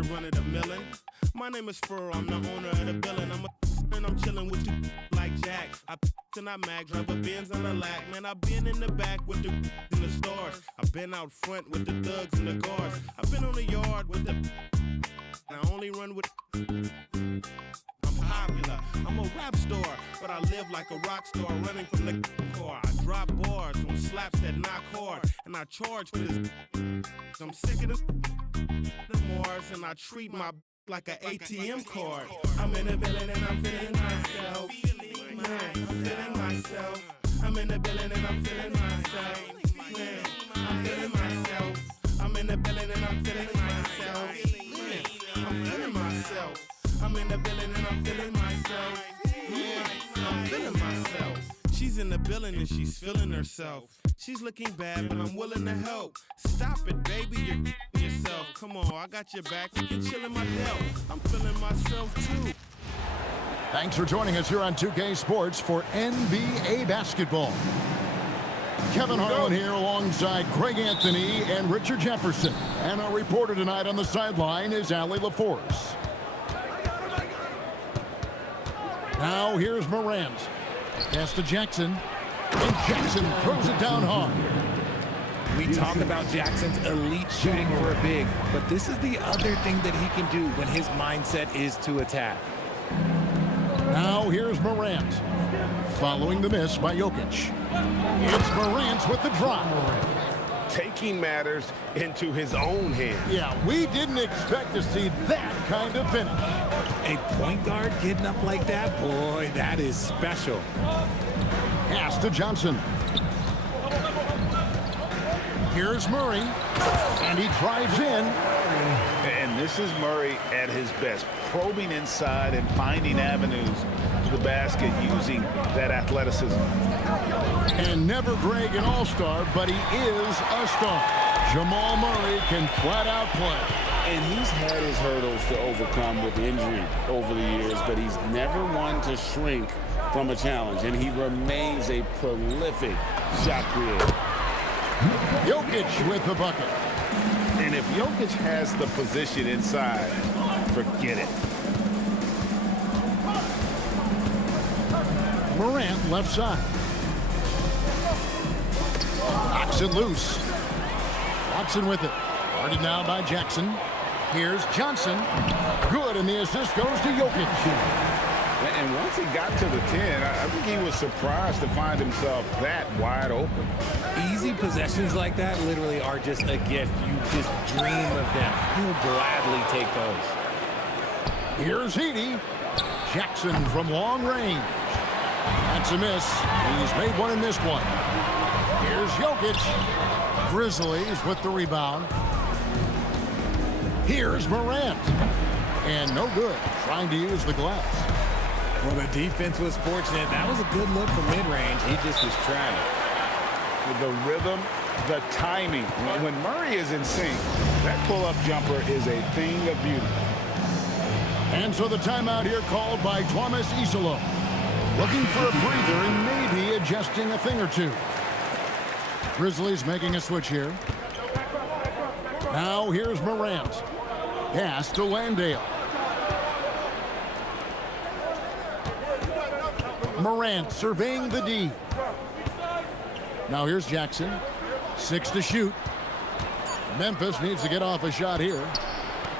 should run it a million. My name is Furrow, I'm the owner of the building. And I'm chilling with you like Jack. I and I mag, drive a Benz on the lack. Man, I've been in the back with the in the stars. I've been out front with the thugs and the guards. I've been on the yard with the I only run with I'm popular, I'm a rap star, but I live like a rock star running from the car. I drop bars on slaps that knock hard, and I charge for this. I'm sick of the Mars, and I treat my like an ATM card. I'm in the building and I'm feeling myself. Man, I'm feeling myself. I'm in the building and I'm feeling myself. Man, I'm feeling myself. I'm in the building and I'm feeling myself. Man, I'm feeling myself. I'm in the building and I'm feeling myself. Man, I'm feeling myself. She's in the building and she's feeling herself. She's looking bad, but I'm willing to help. Stop it, baby, you're yourself. Come on, I got your back. You can chill in my belt. I'm feeling myself too. Thanks for joining us here on 2K Sports for NBA basketball. Kevin Harlan here alongside Craig Anthony and Richard Jefferson. And our reporter tonight on the sideline is Allie LaForce. Now here's Morant. Pass to Jackson. And Jackson throws it down hard. We talk about Jackson's elite shooting for a big, but this is the other thing that he can do when his mindset is to attack. Now here's Morant. Following the miss by Jokic. It's Morant with the drop. Taking matters into his own hands. Yeah, we didn't expect to see that kind of finish. A point guard getting up like that, boy, that is special. Pass to Johnson. Here's Murray, and he drives in. And this is Murray at his best, probing inside and finding avenues to the basket using that athleticism. And never Greg an all-star, but he is a star. Jamal Murray can flat out play. And he's had his hurdles to overcome with injury over the years, but he's never one to shrink from a challenge, and he remains a prolific shot creator. Jokic with the bucket. And if Jokic has the position inside, forget it. Morant left side. Knocks it loose. Watson with it. Guarded now by Jackson. Here's Johnson. Good, and the assist goes to Jokic. And once he got to the 10, I think he was surprised to find himself that wide open. Easy possessions like that literally are just a gift. You just dream of them. He'll gladly take those. Here's Heaney. Jackson from long range. That's a miss. He's made one and missed one. Here's Jokic. Grizzlies with the rebound. Here's Morant. And no good. Trying to use the glass. Well, the defense was fortunate. That was a good look from mid-range. He just was trying. The rhythm, the timing. When Murray is in sync, that pull-up jumper is a thing of beauty. And so the timeout here called by Thomas Isolo. Looking for a breather and maybe adjusting a thing or two. Grizzlies making a switch here. Now here's Morant. Pass to Landale. Morant surveying the D. Now here's Jackson. 6 to shoot. Memphis needs to get off a shot here.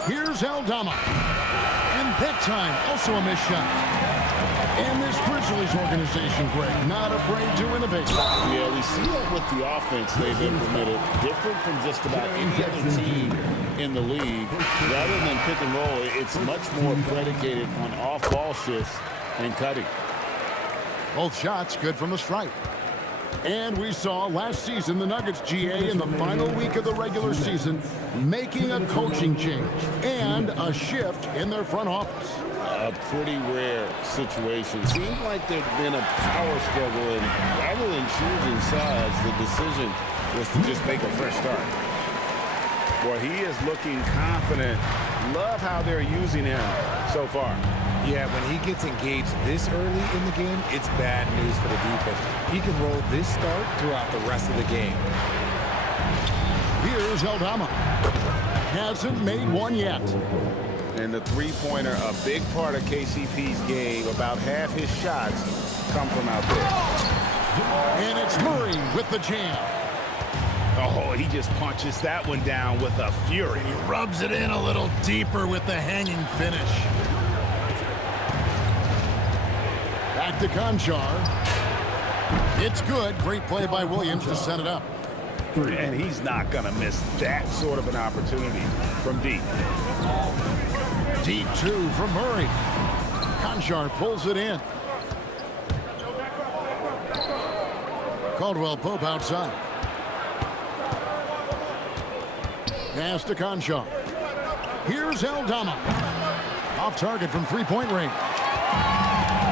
Here's Aldama. And that time, also a missed shot. And this Grizzlies organization, Greg, not afraid to innovate. Yeah, we see that with the offense they've implemented. Different from just about any other team in the league. Rather than pick and roll, it's much more predicated on off-ball shifts and cutting. Both shots good from the stripe. And we saw last season the Nuggets GA in the final week of the regular season making a coaching change and a shift in their front office. A pretty rare situation. Seemed like there'd been a power struggle, and rather than choosing sides, the decision was to just make a fresh start. Boy, he is looking confident. Love how they're using him so far. Yeah, when he gets engaged this early in the game, it's bad news for the defense. He can roll this start throughout the rest of the game. Here's Aldama. hasn't made one yet. And the three-pointer, a big part of KCP's game. About half his shots come from out there. And it's Murray with the jam. Oh, he just punches that one down with a fury. He rubs it in a little deeper with the hanging finish. Back to Conchar. It's good. Great play by Williams to set it up. And he's not going to miss that sort of an opportunity from deep. Deep two from Murray. Conchar pulls it in. Caldwell Pope outside. Pass to Conchar. Here's Aldama. Off target from three-point range.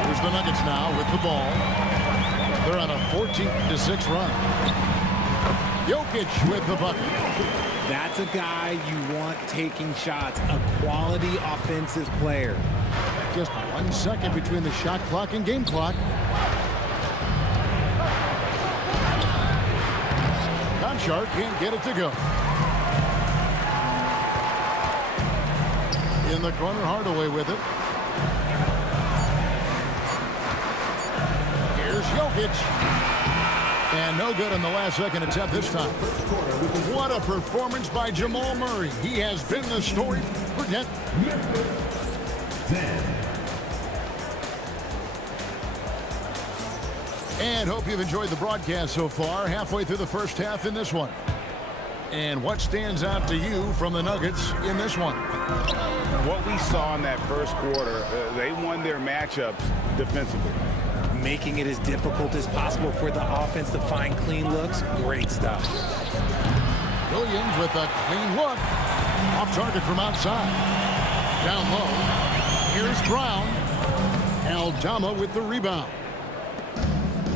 Here's the Nuggets now with the ball. They're on a 14-6 run. Jokic with the bucket. That's a guy you want taking shots, a quality offensive player. Just 1 second between the shot clock and game clock. Conchar can't get it to go. In the corner, Hardaway with it. Here's Jokic. And no good on the last second attempt this time. What a performance by Jamal Murray. He has been the story for net. And hope you've enjoyed the broadcast so far. Halfway through the first half in this one. And what stands out to you from the Nuggets in this one? What we saw in that first quarter, they won their matchups defensively. Making it as difficult as possible for the offense to find clean looks. Great stuff. Williams with a clean look. Off target from outside. Down low. Here's Brown. Aldama with the rebound.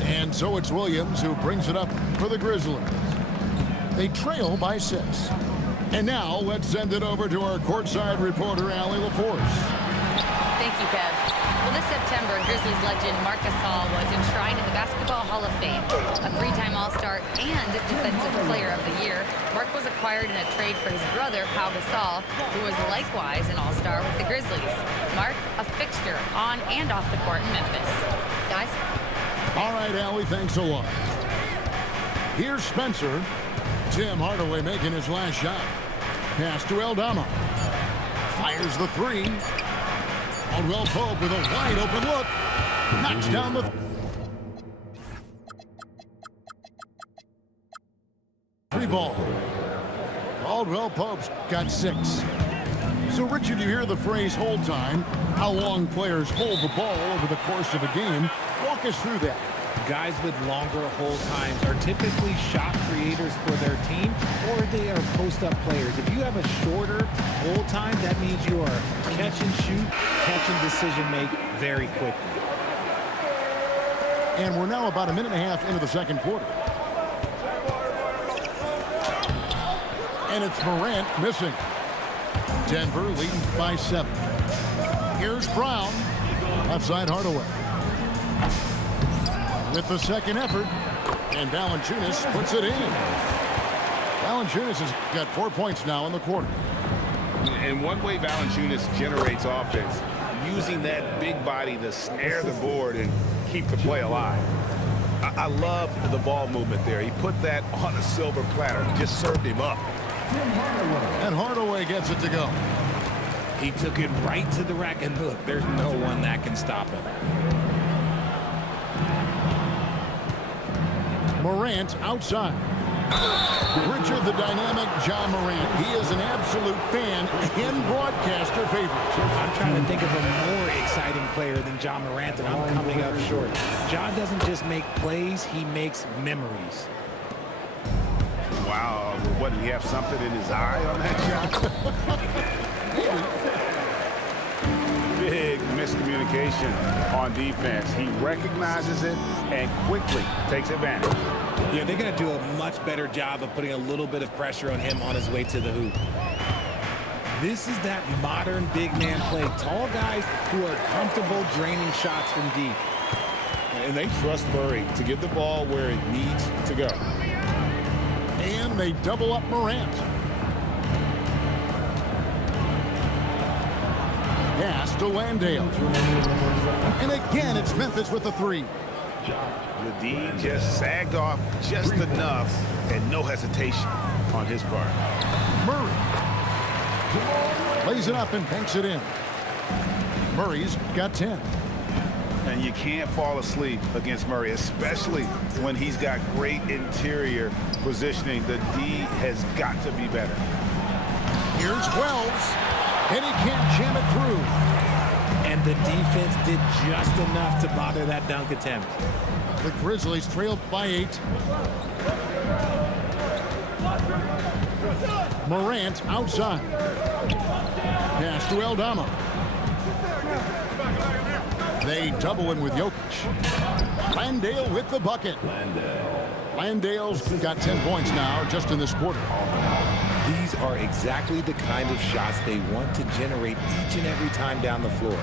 And so it's Williams who brings it up for the Grizzlies. They trail by 6. And now let's send it over to our courtside reporter, Allie LaForce. Thank you, Kev. Well, this September, Grizzlies legend Marc Gasol was enshrined in the Basketball Hall of Fame. A three-time All-Star and Defensive Player of the Year, Marc was acquired in a trade for his brother, Pau Gasol, who was likewise an All-Star with the Grizzlies. Marc, a fixture on and off the court in Memphis. Guys? All right, Allie, thanks a lot. Here's Spencer. Tim Hardaway making his last shot. Pass to Aldama. Fires the three. Caldwell Pope with a wide open look. Knocks down the three ball. Caldwell Pope's got 6. So, Richard, you hear the phrase hold time, how long players hold the ball over the course of a game. Walk us through that. Guys with longer hold times are typically shot creators for their team, or they are post-up players. If you have a shorter hold time, that means you are catch and shoot, catch and decision make very quickly. And we're now about a minute and a half into the second quarter. And it's Morant missing. Denver leading by 7. Here's Brown. Left side Hardaway. With the second effort, and Valanciunas puts it in. Valanciunas has got 4 points now in the quarter. And one way Valanciunas generates offense, using that big body to snare the board and keep the play alive. I love the ball movement there. He put that on a silver platter, just served him up. And Hardaway gets it to go. He took it right to the rack, and look, there's no one that can stop him. Morant outside. Richard, the dynamic John Morant. He is an absolute fan and broadcaster favorite. I'm trying to think of a more exciting player than John Morant, and I'm coming up short. John doesn't just make plays, he makes memories. Wow, what, did he have something in his eye on that shot? Big miscommunication on defense. He recognizes it and quickly takes advantage. Yeah, they're going to do a much better job of putting a little bit of pressure on him on his way to the hoop. This is that modern big man play. Tall guys who are comfortable draining shots from deep. And they trust Murray to get the ball where it needs to go. And they double up Morant. Pass to Landale. And again, it's Memphis with the three. The D just sagged off just enough, and no hesitation on his part. Murray lays it up and banks it in. Murray's got 10. And you can't fall asleep against Murray, especially when he's got great interior positioning. The D has got to be better. Here's Wells, and he can't jam it through. And the defense did just enough to bother that dunk attempt. The Grizzlies trailed by 8. Morant outside. Pass to Aldama. They double him with Jokic. Landale with the bucket. Landale's got 10 points now just in this quarter. These are exactly the kind of shots they want to generate each and every time down the floor.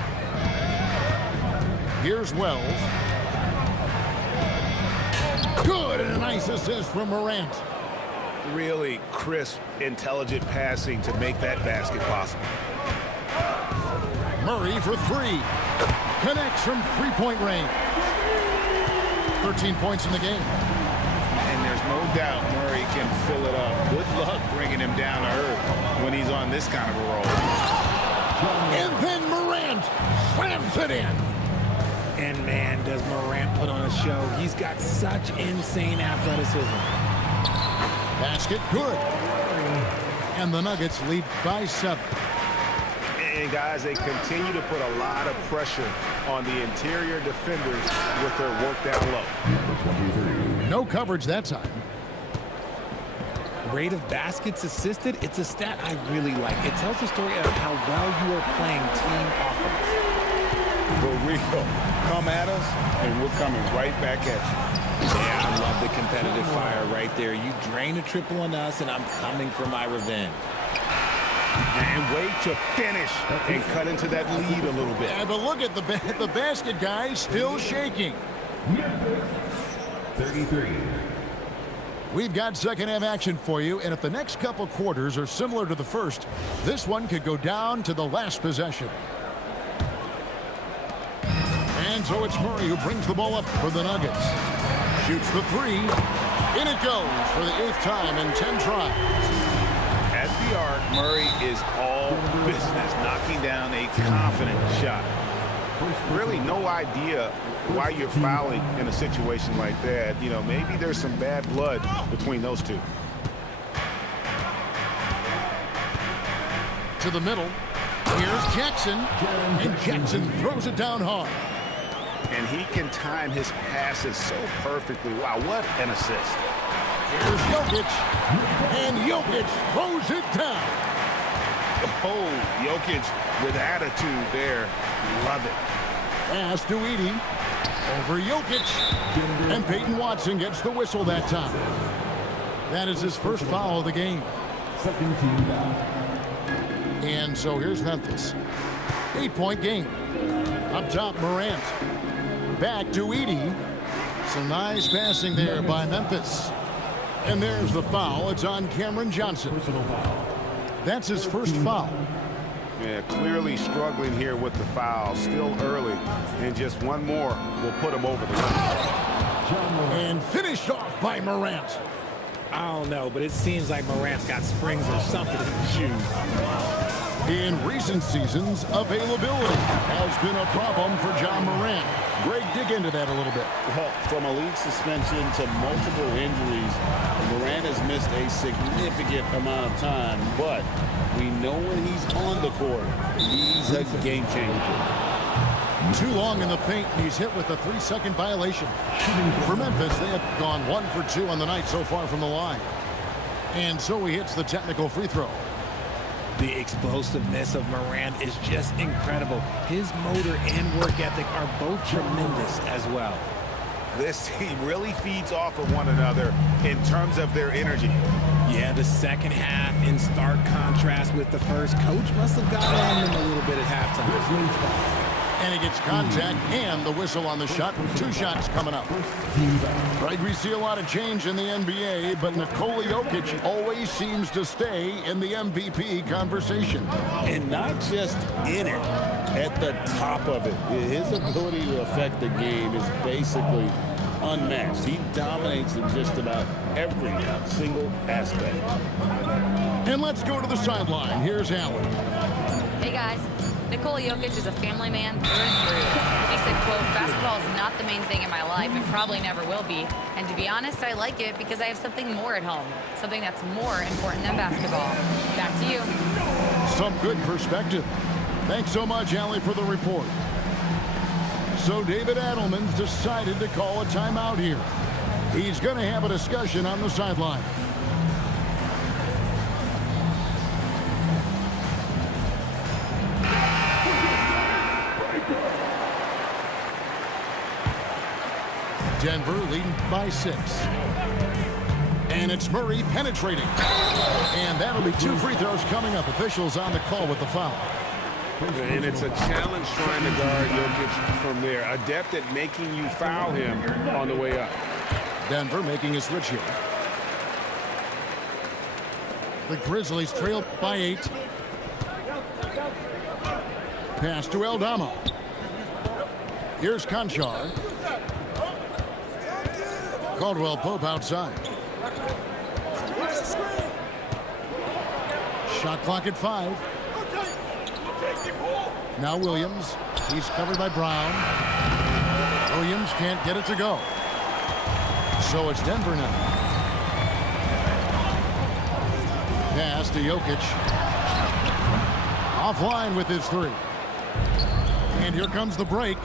Here's Wells. Good, and a nice assist from Morant. Really crisp, intelligent passing to make that basket possible. Murray for 3. Connects from three-point range. 13 points in the game. And there's no doubt Murray can fill it up. Good luck bringing him down to earth when he's on this kind of a roll. And then Morant slams it in. And man, does Morant put on a show. He's got such insane athleticism. Basket good. And the Nuggets lead by 7. And guys, they continue to put a lot of pressure on the interior defenders with their work down low. No coverage that time. Rate of baskets assisted, it's a stat I really like. It tells the story of how well you are playing team offense. For real, come at us, and we're coming right back at you. Yeah, I love the competitive fire right there. You drain a triple on us, and I'm coming for my revenge. And wait to finish and cut into that lead a little bit. Yeah, but look at the basket, guys, still shaking. 33. We've got second half action for you, and if the next couple quarters are similar to the first, this one could go down to the last possession. And so it's Murray who brings the ball up for the Nuggets. Shoots the 3. In it goes for the 8th time in 10 tries. At the arc, Murray is all business, knocking down a confident shot. Really no idea why you're fouling in a situation like that. You know, maybe there's some bad blood between those two. To the middle. Here's Jackson. And Jackson throws it down hard. And he can time his passes so perfectly. Wow, what an assist. Here's Jokic. And Jokic throws it down. Oh, Jokic with attitude there. Love it. Pass to Edey. Over Jokic. And Peyton Watson gets the whistle that time. That is his first foul of the game. Second team foul. And so here's Memphis. 8-point game. Up top, Morant. Back to Edey. Some nice passing there by Memphis. And there's the foul. It's on Cameron Johnson. Personal foul. That's his first foul. Yeah, clearly struggling here with the foul. Still early. And just one more will put him over the line. And finished off by Morant. I don't know, but it seems like Morant's got springs or something in his shoes. In recent seasons, availability has been a problem for John Morant. Greg, dig into that a little bit. Well, from a league suspension to multiple injuries, Morant has missed a significant amount of time, but we know when he's on the court, he's a game changer. Too long in the paint, and he's hit with a 3-second violation. For Memphis, they have gone 1 for 2 on the night so far from the line. And so he hits the technical free throw. The explosiveness of Morant is just incredible. His motor and work ethic are both tremendous as well. This team really feeds off of one another in terms of their energy. Yeah, the second half in stark contrast with the first. Coach must have got on them a little bit at halftime. And he gets contact and the whistle on the shot. 2 shots coming up. Right, we see a lot of change in the NBA, but Nikola Jokic always seems to stay in the MVP conversation. And not just in it. at the top of it. His ability to affect the game is basically unmatched. He dominates in just about every single aspect. And let's go to the sideline. Here's Allen. Hey, guys. Nikola Jokic is a family man through and through. He said, quote, basketball is not the main thing in my life and probably never will be. And to be honest, I like it because I have something more at home, something that's more important than basketball. Back to you. Some good perspective. Thanks so much, Allie, for the report. So David Adelman's decided to call a timeout here. He's going to have a discussion on the sideline. Denver leading by 6. And it's Murray penetrating. And that'll be 2 free throws coming up. Officials on the call with the foul. And it's a challenge trying to guard Jokic from there. Adept at making you foul him on the way up. Denver making a switch here. The Grizzlies trail by 8. Pass to Aldama. Here's Conchar. Caldwell Pope outside. Shot clock at 5. Now Williams. He's covered by Brown. Williams can't get it to go. So it's Denver now. Pass to Jokic. Offline with his 3. And here comes the break.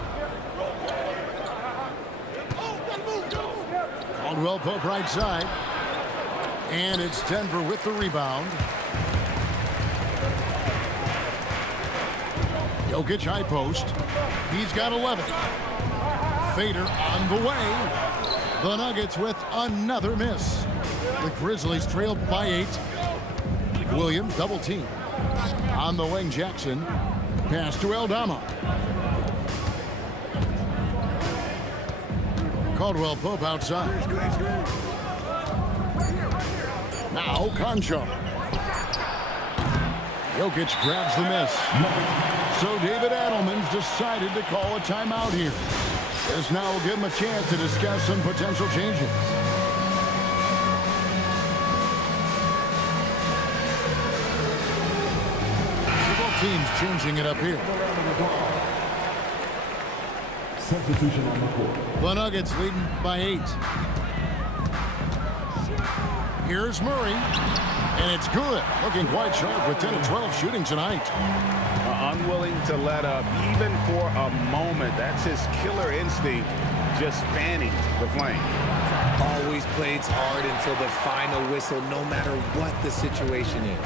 Caldwell Pope right side. And it's Denver with the rebound. Jokic high post. He's got 11. Fader on the way. The Nuggets with another miss. The Grizzlies trailed by 8. Williams double team. On the wing, Jackson. Pass to Aldama. Caldwell Pope outside. Now Conchar. Jokic grabs the miss. So David Adelman's decided to call a timeout here. This now will give him a chance to discuss some potential changes. Both teams changing it up here. Substitution on the court. The Nuggets leading by 8. Here's Murray. And it's good. Looking quite sharp with 10 of 12 shooting tonight. Unwilling to let up even for a moment. That's his killer instinct, just fanning the flame. Always plays hard until the final whistle, no matter what the situation is.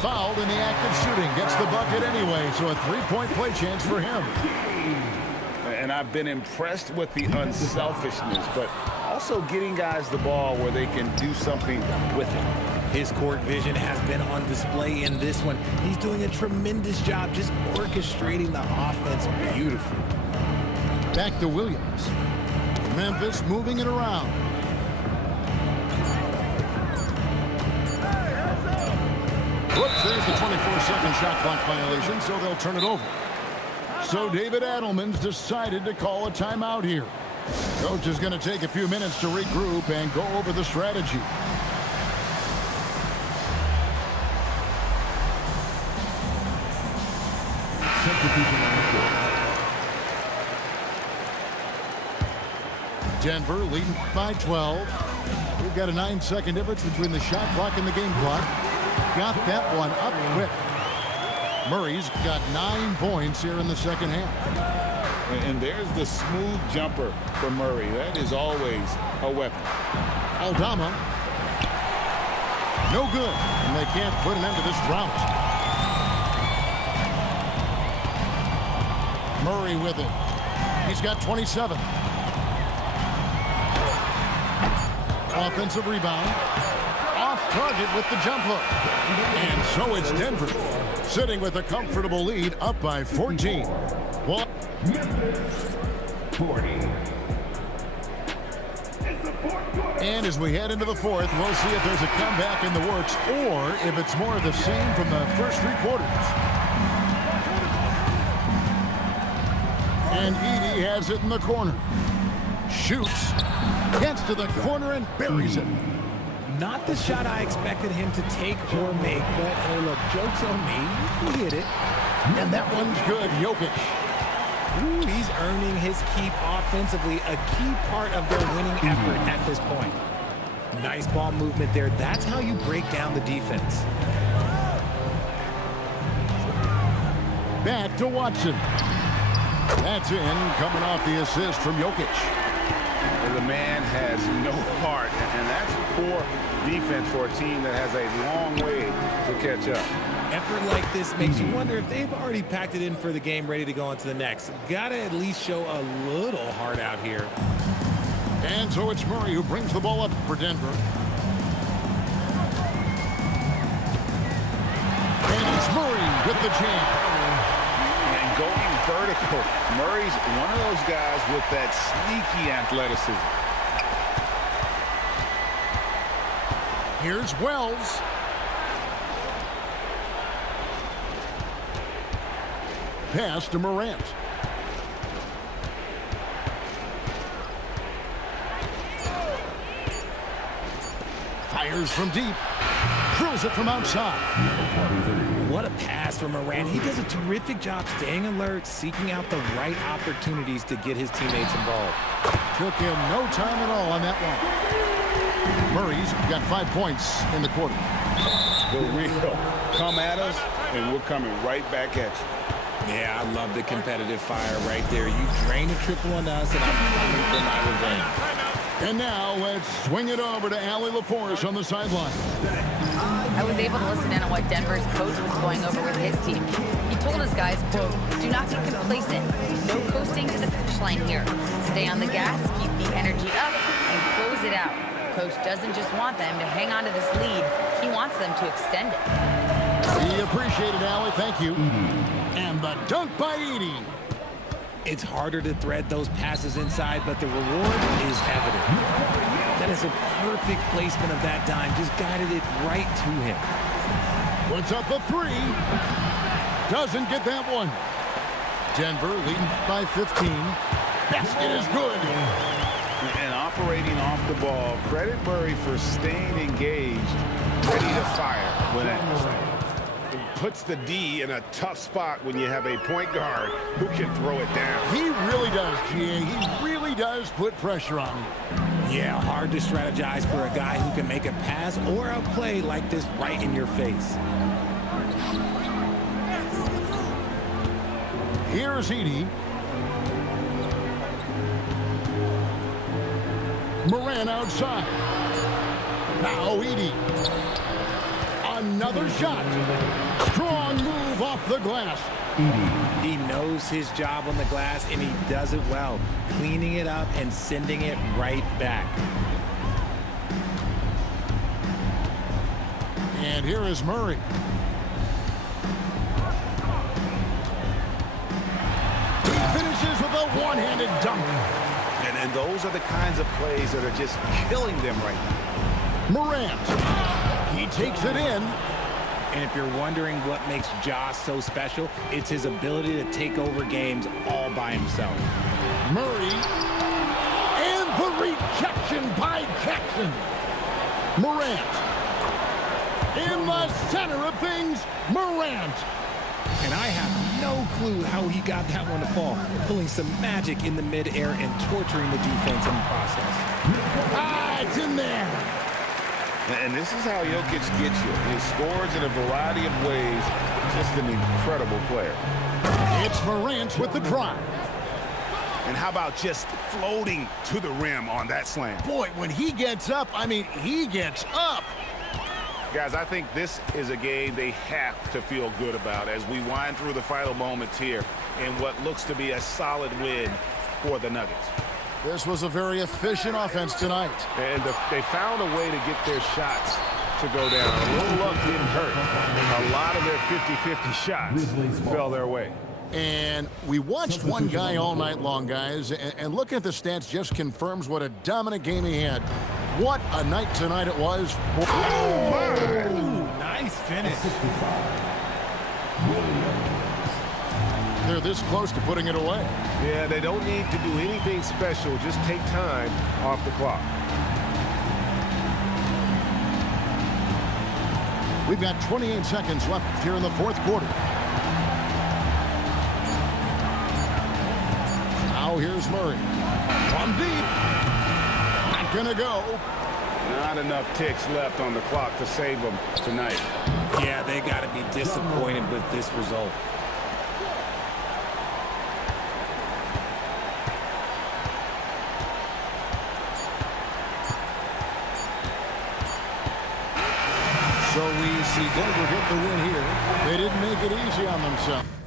Fouled in the act of shooting. Gets the bucket anyway, so a 3-point play chance for him. And I've been impressed with the unselfishness, but also getting guys the ball where they can do something with it. His court vision has been on display in this one. He's doing a tremendous job just orchestrating the offense beautifully. Back to Williams. Memphis moving it around. Whoops, there's the 24-second shot clock violation, so they'll turn it over. So David Adelman's decided to call a timeout here. Coach is going to take a few minutes to regroup and go over the strategy. Substitution on the court. Denver leading by 12. We've got a 9-second difference between the shot clock and the game clock. Got that one up quick. Murray's got 9 points here in the second half. And there's the smooth jumper for Murray. That is always a weapon. Aldama. No good. And they can't put an end to this drought. Murray with it. He's got 27. Offensive rebound. Off target with the jump hook. And so it's Denver sitting with a comfortable lead up by 14. Memphis 40. And as we head into the fourth, we'll see if there's a comeback in the works or if it's more of the same from the first 3 quarters. And Edey has it in the corner. Shoots. Gets to the corner and buries it. Not the shot I expected him to take or make, but hey, look, joke's on me. He hit it. And that one's good. Jokic. Ooh, he's earning his keep offensively, a key part of their winning effort at this point. Nice ball movement there. That's how you break down the defense. Back to Watson. That's in, coming off the assist from Jokic. The man has no heart, and that's poor defense for a team that has a long way to catch up. Effort like this makes you wonder if they've already packed it in for the game, ready to go on to the next. Gotta at least show a little heart out here. And so it's Murray who brings the ball up for Denver. And it's Murray with the jam. And going vertical, Murray's one of those guys with that sneaky athleticism. Here's Wells. Pass to Morant. Fires from deep. Throws it from outside. What a pass from Morant. He does a terrific job staying alert, seeking out the right opportunities to get his teammates involved. Took him no time at all on that one. Murray's got 5 points in the quarter. The real come at us, and we're coming right back at you. Yeah, I love the competitive fire right there. You drain a triple on us, and I'm coming for my revenge. And now let's swing it over to Allie LaForce on the sideline. I was able to listen in on what Denver's coach was going over with his team. He told his guys, quote, "Do not be complacent. No coasting to the finish line here. Stay on the gas, keep the energy up, and close it out." Coach doesn't just want them to hang on to this lead. He wants them to extend it. We appreciate it, Allie. Thank you. And the dunk by Edey. It's harder to thread those passes inside, but the reward is evident. That is a perfect placement of that dime. Just guided it right to him. Puts up the three. Doesn't get that one. Denver leading by 15. Basket is good. And operating off the ball, credit Murray for staying engaged, ready to fire when asked. Puts the D in a tough spot when you have a point guard who can throw it down. He really does, GA. He really does put pressure on you. Yeah, hard to strategize for a guy who can make a pass or a play like this right in your face. Here's Edey. Morant outside. Now Edey. Another shot. Strong move off the glass. He knows his job on the glass, and he does it well, cleaning it up and sending it right back. And here is Murray. He finishes with a one-handed dunk. And those are the kinds of plays that are just killing them right now. Morant. He takes it in. And if you're wondering what makes Josh so special, it's his ability to take over games all by himself. Murray. And the rejection by Jackson. Morant. In the center of things, Morant. And I have no clue how he got that one to fall, pulling some magic in the midair and torturing the defense in the process. Ah, it's in there. And this is how Jokic gets you. He scores in a variety of ways. Just an incredible player. It's Morant with the drive. And how about just floating to the rim on that slam? Boy, when he gets up, I mean, he gets up. Guys, I think this is a game they have to feel good about as we wind through the final moments here in what looks to be a solid win for the Nuggets. This was a very efficient offense tonight. And they found a way to get their shots to go down. A little luck didn't hurt. A lot of their 50-50 shots fell their way. And we watched one guy all night long, guys, and looking at the stats just confirms what a dominant game he had. What a night tonight it was. Oh, my. Nice finish. They're this close to putting it away. Yeah, they don't need to do anything special. Just take time off the clock. We've got 28 seconds left here in the fourth quarter. Now here's Murray. From deep. Not gonna go. Not enough ticks left on the clock to save them tonight. Yeah, they got to be disappointed with this result. So we see Denver get the win here. They didn't make it easy on themselves.